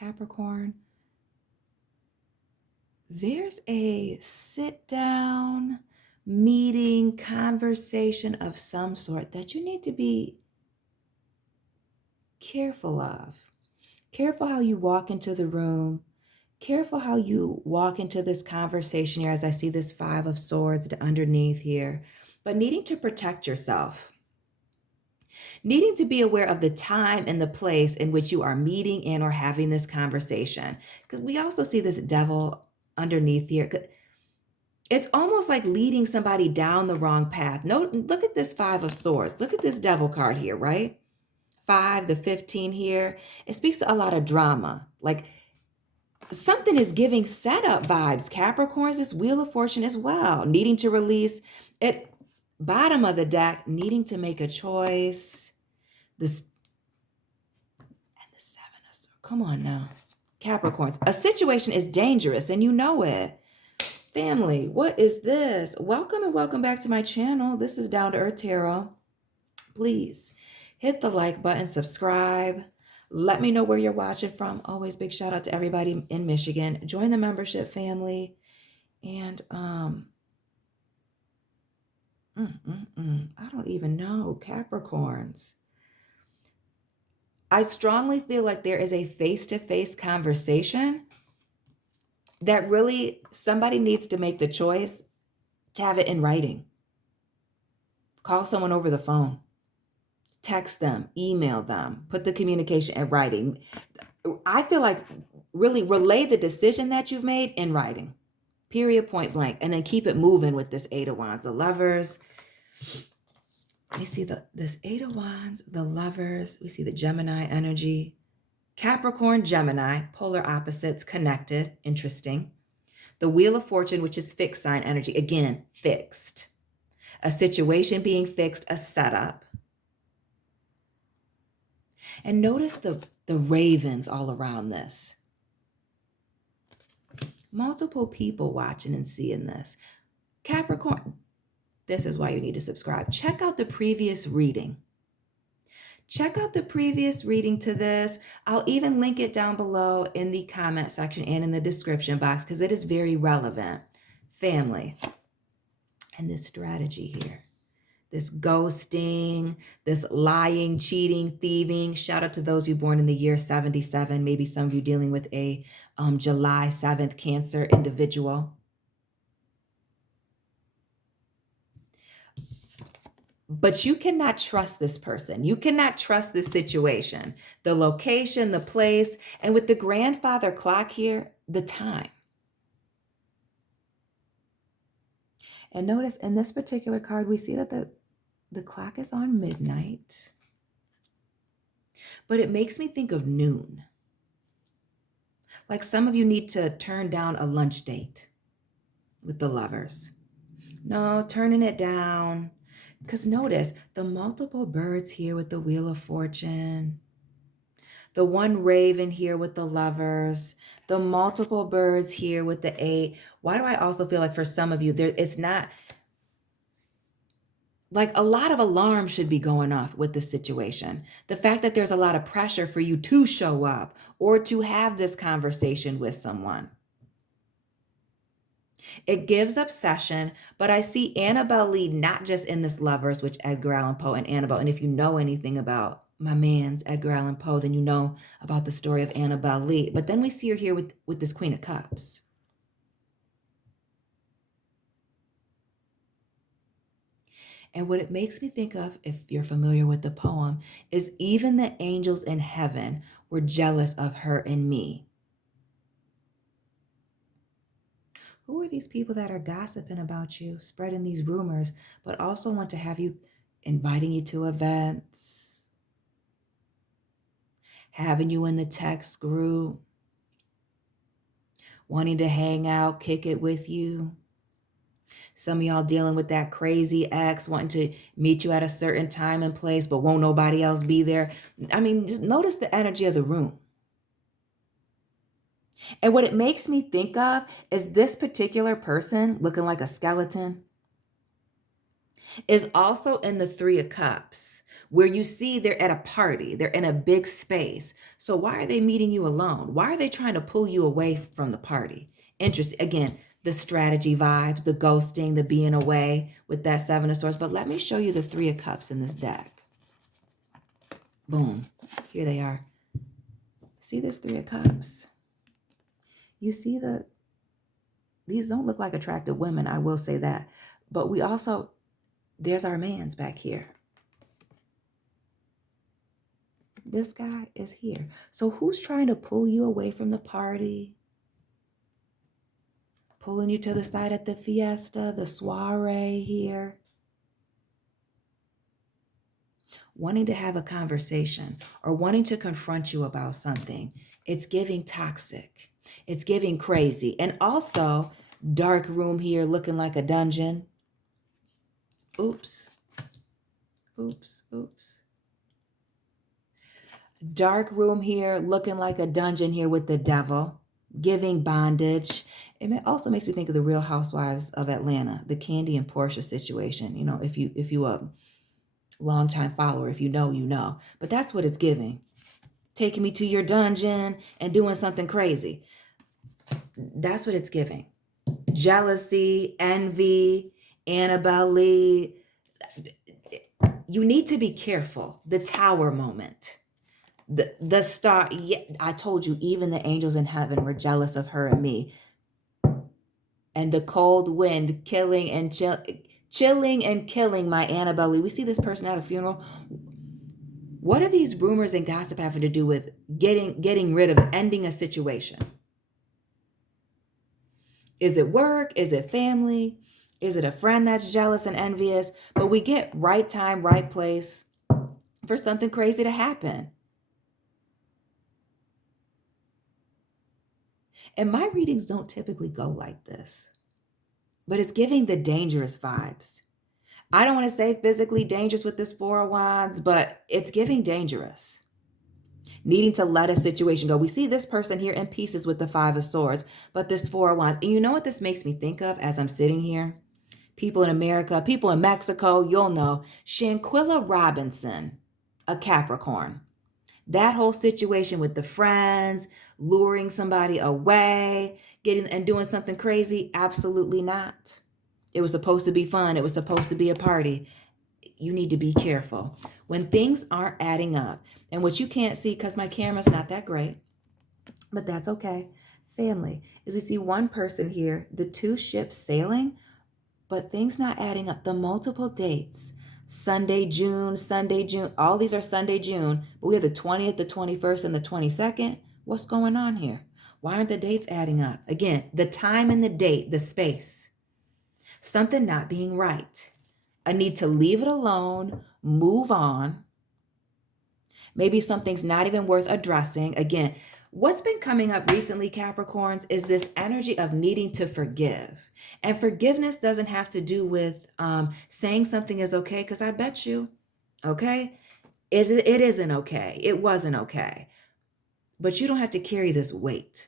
Capricorn, there's a sit down meeting, conversation of some sort that you need to be careful of. Careful how you walk into the room. Careful how you walk into this conversation here, as I see this Five of Swords underneath here, but needing to protect yourself. Needing to be aware of the time and the place in which you are meeting and or having this conversation. Because we also see this devil underneath here. It's almost like leading somebody down the wrong path. Look at this Five of Swords. Look at this devil card here, right? 5, the 15 here. It speaks to a lot of drama. Like something is giving setup vibes. Capricorns, this Wheel of Fortune as well. Needing to release it. Bottom of the deck, needing to make a choice. This and the Seven of Swords. Come on now. Capricorns, a situation is dangerous and you know it. Family, what is this? Welcome and welcome back to my channel. This is Down to Earth Tarot. Please hit the like button, subscribe. Let me know where you're watching from. Always big shout out to everybody in Michigan. Join the membership family. And I don't even know. Capricorns. I strongly feel like there is a face-to-face conversation that really somebody needs to make the choice to have it in writing. Call someone over the phone. Text them, email them, put the communication in writing. I feel like really relay the decision that you've made in writing. Period, point blank. And then keep it moving with this Eight of Wands. The Lovers. We see this Eight of Wands, the Lovers. We see the Gemini energy. Capricorn, Gemini, polar opposites connected. Interesting. The Wheel of Fortune, which is fixed sign energy. Again, fixed. A situation being fixed, a setup. And notice the ravens all around this. Multiple people watching and seeing this. Capricorn, this is why you need to subscribe. Check out the previous reading. Check out the previous reading to this. I'll even link it down below in the comment section and in the description box because it is very relevant. Family. And this strategy here. This ghosting, this lying, cheating, thieving. Shout out to those who were born in the year 77. Maybe some of you dealing with a July 7th Cancer individual. But you cannot trust this person. You cannot trust this situation. The location, the place, and with the grandfather clock here, the time. And notice in this particular card, we see that the clock is on midnight. But it makes me think of noon. Like some of you need to turn down a lunch date with the Lovers. No, turning it down. Because notice the multiple birds here with the Wheel of Fortune. The one raven here with the Lovers. The multiple birds here with the 8. Why do I also feel like for some of you, it's not... Like a lot of alarms should be going off with this situation. The fact that there's a lot of pressure for you to show up or to have this conversation with someone. It gives obsession, but I see Annabelle Lee not just in this Lovers, which Edgar Allan Poe and Annabelle. And if you know anything about my man's Edgar Allan Poe, then you know about the story of Annabelle Lee. But then we see her here with this Queen of Cups. And what it makes me think of, if you're familiar with the poem, is even the angels in heaven were jealous of her and me. Who are these people that are gossiping about you, spreading these rumors, but also want to have you, inviting you to events, having you in the text group, wanting to hang out, kick it with you? Some of y'all dealing with that crazy ex, wanting to meet you at a certain time and place, but won't nobody else be there. I mean, just notice the energy of the room. And what it makes me think of is this particular person looking like a skeleton is also in the Three of Cups, where you see they're at a party, they're in a big space. So why are they meeting you alone? Why are they trying to pull you away from the party? Interesting. Again, the strategy vibes, the ghosting, the being away with that Seven of Swords. But let me show you the Three of Cups in this deck. Boom. Here they are. See this Three of Cups? You see these don't look like attractive women, I will say that. But we also, there's our man's back here. This guy is here. So who's trying to pull you away from the party? Pulling you to the side at the fiesta, the soiree here. Wanting to have a conversation or wanting to confront you about something. It's giving toxic. It's giving crazy. And also, dark room here looking like a dungeon. Oops. Oops, oops. Dark room here looking like a dungeon here with the devil, giving bondage. It also makes me think of the Real Housewives of Atlanta, the Candy and Portia situation. You know, if you a longtime follower, if you know, you know. But that's what it's giving. Taking me to your dungeon and doing something crazy. That's what it's giving. Jealousy, envy, Annabelle Lee. You need to be careful. The tower moment. The star, yeah, I told you, even the angels in heaven were jealous of her and me. And the cold wind chilling and killing my Annabelle Lee. We see this person at a funeral. What are these rumors and gossip having to do with getting rid of, ending a situation? Is it work? Is it family? Is it a friend that's jealous and envious? But we get right time, right place for something crazy to happen. And my readings don't typically go like this, but it's giving the dangerous vibes. I don't want to say physically dangerous with this Four of Wands, but it's giving dangerous. Needing to let a situation go. We see this person here in pieces with the Five of Swords, but this Four of Wands. And you know what this makes me think of as I'm sitting here? People in America, people in Mexico, you'll know. Shanquilla Robinson, a Capricorn. That whole situation with the friends, luring somebody away, getting and doing something crazy, absolutely not. It was supposed to be fun. It was supposed to be a party. You need to be careful. When things aren't adding up, and what you can't see because my camera's not that great, but that's okay. Family, is we see one person here, the two ships sailing, but things not adding up. The multiple dates. Sunday, June, all these are Sunday, June, but we have the 20th, the 21st, and the 22nd. What's going on here? Why aren't the dates adding up? Again, the time and the date, the space. Something not being right. A need to leave it alone, move on. Maybe something's not even worth addressing. Again, what's been coming up recently, Capricorns, is this energy of needing to forgive. And forgiveness doesn't have to do with saying something is okay, because I bet you, okay, it isn't okay. It wasn't okay. But you don't have to carry this weight.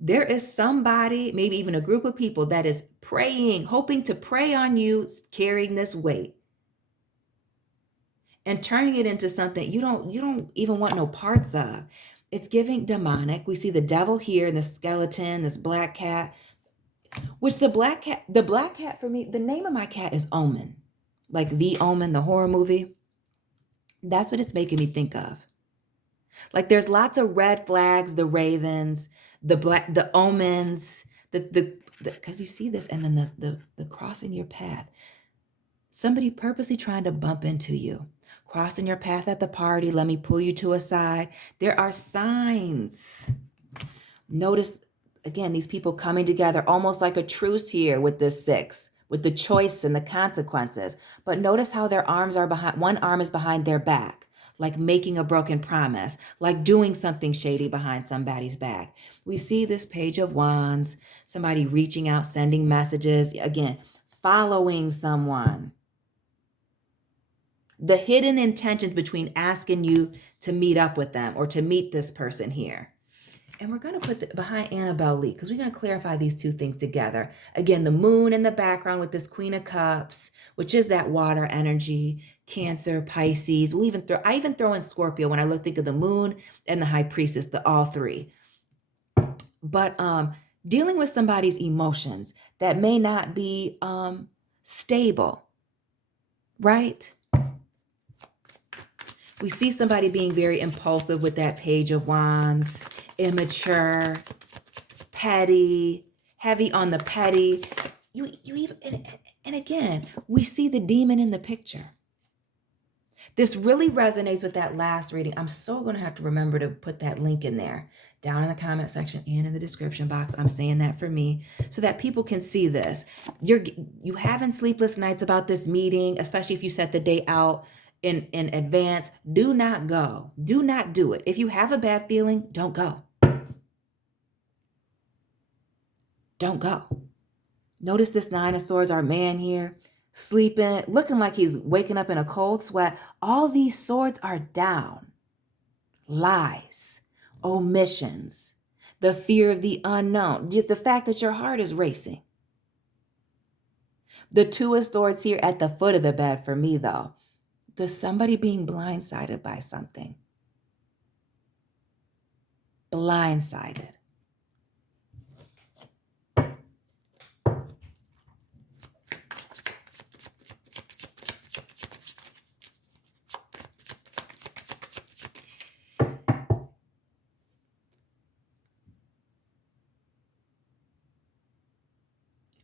There is somebody, maybe even a group of people that is praying, hoping to prey on you, carrying this weight. And turning it into something you don't even want no parts of. It's giving demonic. We see the devil here and the skeleton, this black cat. Which the black cat for me, the name of my cat is Omen. Like The Omen, the horror movie. That's what it's making me think of. Like there's lots of red flags, the ravens, the omens, because you see this, and then the crossing your path. Somebody purposely trying to bump into you. Crossing your path at the party, let me pull you to a side. There are signs. Notice, again, these people coming together, almost like a truce here with this six, with the choice and the consequences. But notice how their arms are behind, one arm is behind their back, like making a broken promise, like doing something shady behind somebody's back. We see this Page of Wands, somebody reaching out, sending messages, again, following someone. The hidden intentions between asking you to meet up with them or to meet this person here. And we're going to put behind Annabelle Lee, because we're going to clarify these two things together. Again, the moon in the background with this Queen of Cups, which is that water energy, Cancer, Pisces. I even throw in Scorpio when I think of the moon and the high priestess, all three. But dealing with somebody's emotions that may not be stable, right? We see somebody being very impulsive with that Page of Wands, immature, petty, heavy on the petty. You even, and again, we see the demon in the picture. This really resonates with that last reading. I'm so going to have to remember to put that link in there, down in the comment section and in the description box. I'm saying that for me so that people can see this. You having sleepless nights about this meeting, especially if you set the day out in advance. Do not go. Do not do it. If you have a bad feeling, don't go. Don't go. Notice this Nine of Swords, our man here, sleeping, looking like he's waking up in a cold sweat. All these swords are down. Lies, omissions, the fear of the unknown, the fact that your heart is racing. The Two of Swords here at the foot of the bed for me, though. There's somebody being blindsided by something. Blindsided.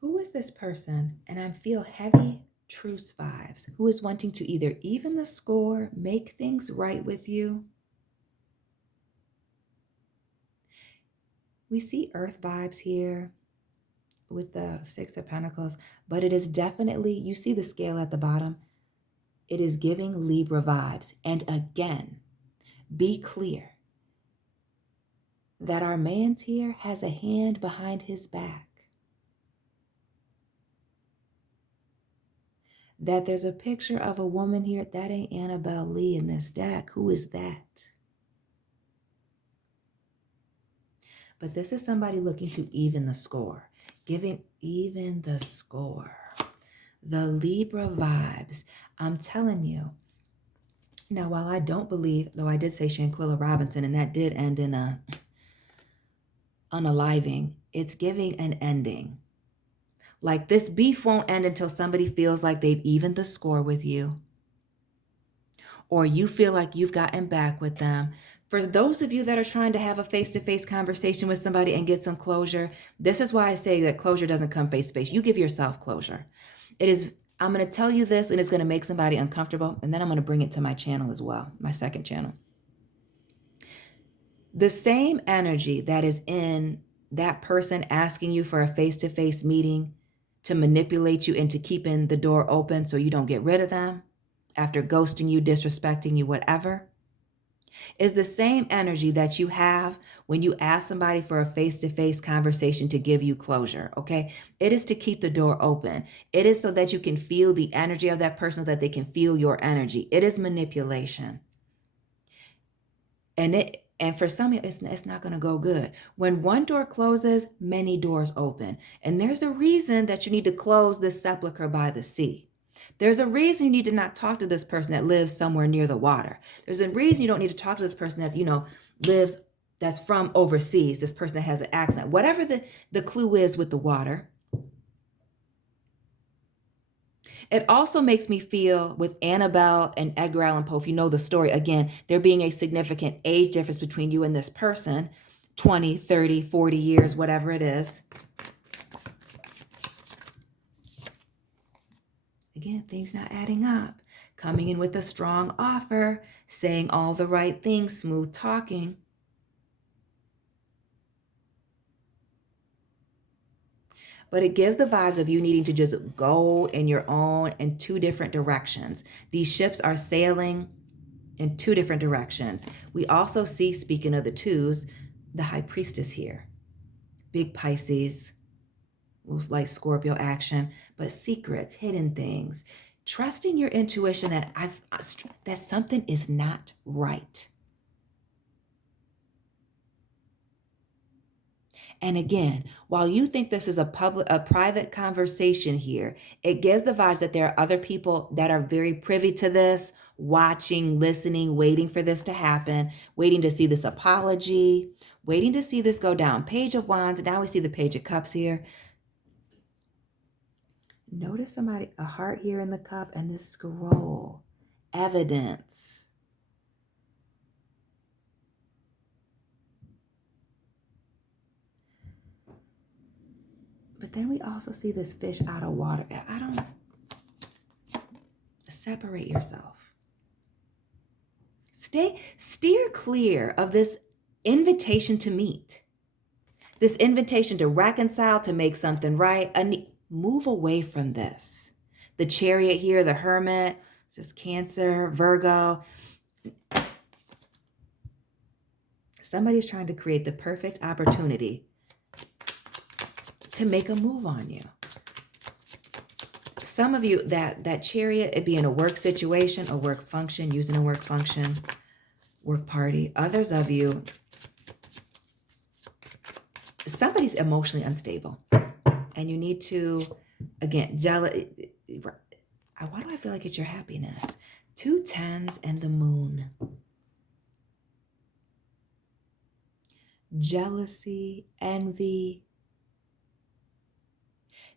Who is this person? And I feel heavy truce vibes. Who is wanting to either even the score, make things right with you? We see Earth vibes here with the Six of Pentacles, but it is definitely, you see the scale at the bottom? It is giving Libra vibes. And again, be clear that our man's here has a hand behind his back. That there's a picture of a woman here. That ain't Annabelle Lee in this deck. Who is that? But this is somebody looking to even the score. Giving even the score. The Libra vibes. I'm telling you. Now, while I don't believe, though I did say Shanquilla Robinson, and that did end in a unaliving, it's giving an ending. Like this beef won't end until somebody feels like they've evened the score with you. Or you feel like you've gotten back with them. For those of you that are trying to have a face-to-face conversation with somebody and get some closure, this is why I say that closure doesn't come face-to-face. You give yourself closure. I'm going to tell you this, and it's going to make somebody uncomfortable, and then I'm going to bring it to my channel as well, my second channel. The same energy that is in that person asking you for a face-to-face meeting to manipulate you into keeping the door open so you don't get rid of them after ghosting you, disrespecting you, whatever, is the same energy that you have when you ask somebody for a face-to-face conversation to give you closure, okay? It is to keep the door open. It is so that you can feel the energy of that person, so that they can feel your energy. It is manipulation. And for some, it's not going to go good. When one door closes, many doors open. And there's a reason that you need to close this sepulcher by the sea. There's a reason you need to not talk to this person that lives somewhere near the water. There's a reason you don't need to talk to this person that, lives, that's from overseas, this person that has an accent. Whatever the clue is with the water. It also makes me feel with Annabelle and Edgar Allan Poe, if you know the story, again, there being a significant age difference between you and this person, 20, 30, 40 years, whatever it is. Again, things not adding up. Coming in with a strong offer, saying all the right things, smooth talking. But it gives the vibes of you needing to just go in your own in two different directions. These ships are sailing in two different directions. We also see, speaking of the twos, the High Priestess here. Big Pisces, looks like Scorpio action, but secrets, hidden things. Trusting your intuition that something is not right. And again, while you think this is a private conversation here, it gives the vibes that there are other people that are very privy to this, watching, listening, waiting for this to happen, waiting to see this apology, waiting to see this go down. Page of Wands, and now we see the Page of Cups here. Notice somebody, a heart here in the cup, and this scroll, evidence. But then we also see this fish out of water. I don't separate yourself. Steer clear of this invitation to meet, this invitation to reconcile, to make something right. Move away from this. The Chariot here, the Hermit, this is Cancer, Virgo. Somebody's trying to create the perfect opportunity to make a move on you. Some of you, that Chariot, it be in a work situation, a work function, using a work function, work party. Others of you, somebody's emotionally unstable. And you need to, again, jealous. Why do I feel like it's your happiness? 2 tens and the Moon. Jealousy, envy,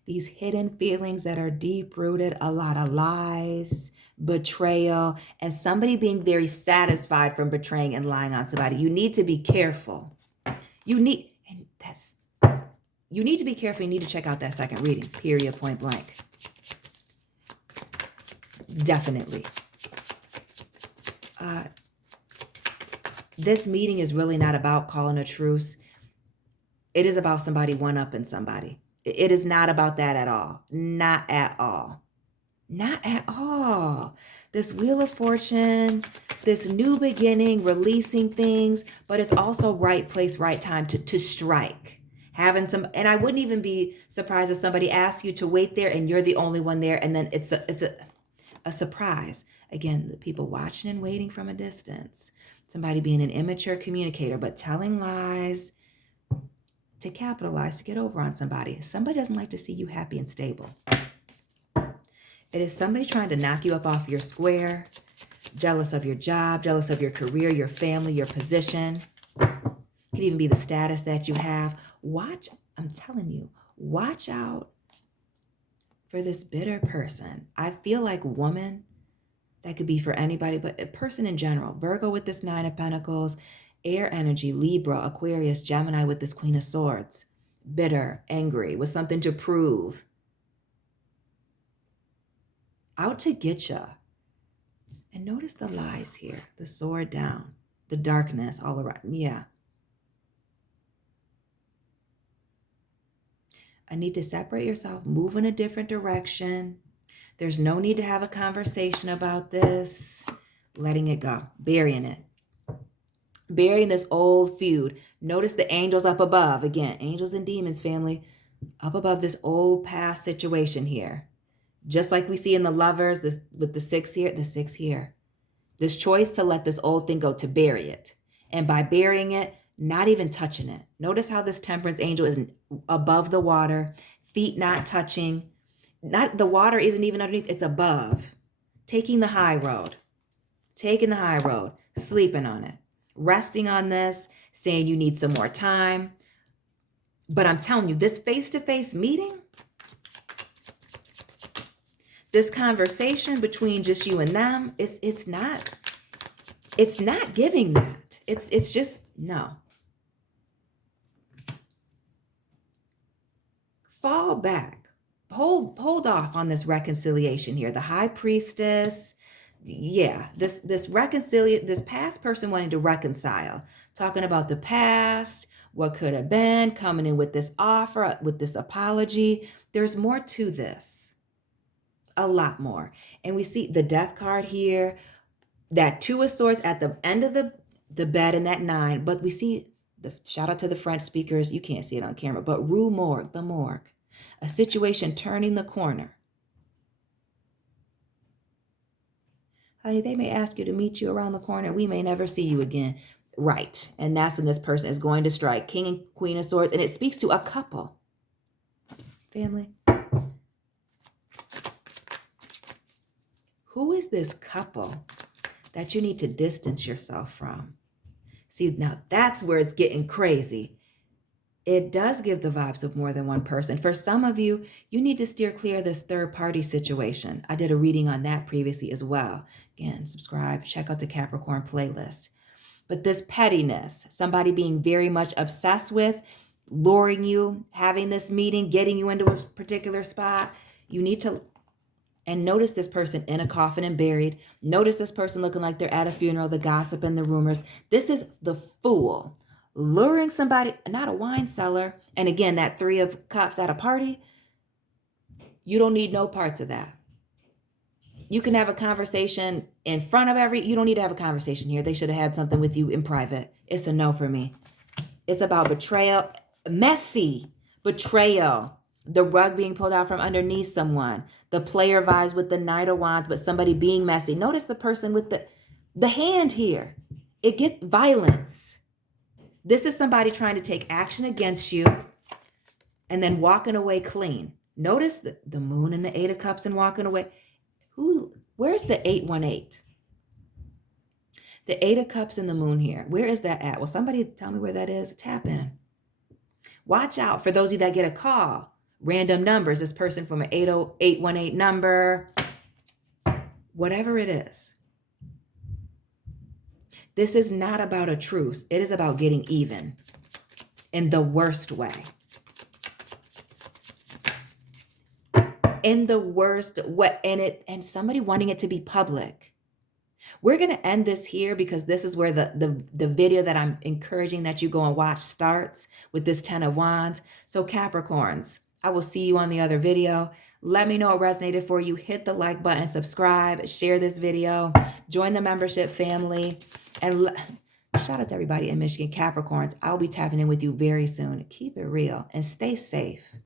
these hidden feelings that are deep-rooted, a lot of lies, betrayal, and somebody being very satisfied from betraying and lying on somebody. You need to be careful. You need to be careful. You need to check out that second reading, period, point blank. Definitely. This meeting is really not about calling a truce. It is about somebody one-upping somebody. It is not about that at all. Not at all. Not at all. This Wheel of Fortune, this new beginning, releasing things, but it's also right place, right time to strike. Having some, and I wouldn't even be surprised if somebody asks you to wait there and you're the only one there, and then it's a surprise. Again, the people watching and waiting from a distance. Somebody being an immature communicator, but telling lies to capitalize, to get over on somebody. Somebody doesn't like to see you happy and stable. It is somebody trying to knock you up off your square, jealous of your job, jealous of your career, your family, your position. It could even be the status that you have. I'm telling you, watch out for this bitter person. I feel like woman, that could be for anybody, but a person in general. Virgo with this 9 of Pentacles, air energy, Libra, Aquarius, Gemini with this Queen of Swords. Bitter, angry, with something to prove. Out to get ya. And notice the lies here. The sword down. The darkness all around. Yeah. I need to separate yourself. Move in a different direction. There's no need to have a conversation about this. Letting it go. Burying it. Burying this old feud. Notice the angels up above. Again, angels and demons, family. Up above this old past situation here. Just like we see in the Lovers, this with the 6 here, the 6 here. This choice to let this old thing go, to bury it. And by burying it, not even touching it. Notice how this Temperance angel is above the water, feet not touching. Not the water isn't even underneath, it's above. Taking the high road. Taking the high road. Sleeping on it. Resting on this, saying you need some more time. But I'm telling you, this face-to-face meeting, this conversation between just you and them, it's not giving that. It's just no. Fall back. Hold off on this reconciliation here. The High Priestess, yeah, this past person wanting to reconcile, talking about the past, what could have been, coming in with this offer, with this apology. There's more to this, a lot more. And we see the Death card here, that 2 of Swords at the end of the bed, and that 9. But we see the shout out to the French speakers. You can't see it on camera, but Rue Morgue, the morgue, a situation turning the corner. Honey, they may ask you to meet you around the corner. We may never see you again. right. And that's when this person is going to strike. King and Queen of Swords. And it speaks to a couple. Family. Who is this couple that you need to distance yourself from? See, now that's where it's getting crazy. It does give the vibes of more than one person. For some of you, you need to steer clear of this third party situation. I did a reading on that previously as well. Again, subscribe, check out the Capricorn playlist. But this pettiness, somebody being very much obsessed with, luring you, having this meeting, getting you into a particular spot, you need to, and notice this person in a coffin and buried. Notice this person looking like they're at a funeral, the gossip and the rumors. This is the Fool. Luring somebody, not a wine cellar. And again, that 3 of Cups at a party. You don't need no parts of that. You can have a conversation in front of you don't need to have a conversation here. They should have had something with you in private. It's a no for me. It's about betrayal, messy betrayal, the rug being pulled out from underneath someone, the player vibes with the Knight of Wands, but somebody being messy. Notice the person with the hand here. It gets violence. This is somebody trying to take action against you and then walking away clean. Notice the Moon and the 8 of Cups and walking away. Where's the 818? The 8 of Cups and the Moon here. Where is that at? Well, somebody tell me where that is. Tap in. Watch out for those of you that get a call. Random numbers. This person from an 818 number. Whatever it is. This is not about a truce. It is about getting even in the worst way. In the worst way. And somebody wanting it to be public. We're going to end this here because this is where the video that I'm encouraging that you go and watch starts with this 10 of Wands. So Capricorns, I will see you on the other video. Let me know what resonated for you. Hit the like button, subscribe, share this video, join the membership family. And shout out to everybody in Michigan, Capricorns. I'll be tapping in with you very soon. Keep it real and stay safe.